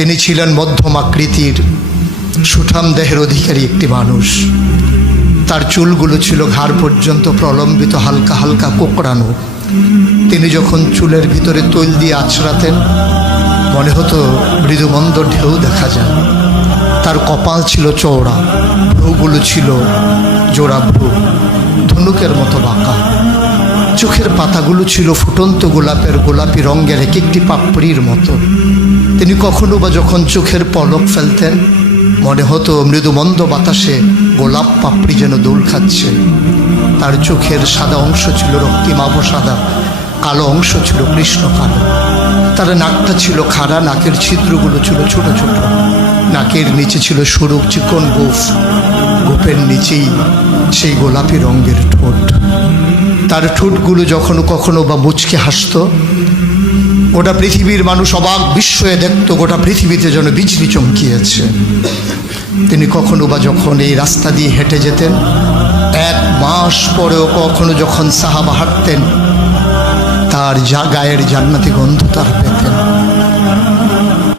তিনি ছিলেন মধ্যম আকৃতির সুঠাম দেহের অধিকারী একটি মানুষ। তার চুলগুলো ছিল ঘাড় পর্যন্ত প্রলম্বিত, হালকা হালকা কোকড়ানো। তিনি যখন চুলের ভিতরে তৈল দিয়ে আছড়াতেন মনে হতো মৃদুমন্দ ঢেউ দেখা যায়। তার কপাল ছিল চওড়া, ভ্রুগুলো ছিল জোড়া ভ্রু, ধনুকের মতো বাঁকা। চোখের পাতাগুলো ছিল ফুটন্ত গোলাপি রঙের এক একটি পাপড়ির মতো। তিনি কখনো বা যখন চোখের পলক ফেলতেন মনে হতো মৃদুমন্দ বাতাসে গোলাপ পাপড়ি যেন দোল খাচ্ছে। তার চোখের সাদা অংশ ছিল রক্তিমাভ সাদা, কালো অংশ ছিল কৃষ্ণ কালো। তার নাকটা ছিল খাড়া, নাকের ছিদ্রগুলো ছিল ছোট ছোট। নাকের নিচে ছিল সরু চিকন গোঁফ, গোঁফের নিচেই সেই গোলাপি রঙের ঠোঁট। তার ঠোঁটগুলো যখনও কখনো বা মুচকে হাসত, গোটা পৃথিবীর মানুষ অবাক বিস্ময়ে দেখত গোটা পৃথিবীতে যেন বিজলি চমকিয়েছে। তিনি কখনো বা যখন এই রাস্তা দিয়ে হেঁটে যেতেন, 1 মাস পরেও কখনো যখন সাহাবা হাঁটতেন, তার গায়ের জান্নাতি গন্ধ তার পেতেন।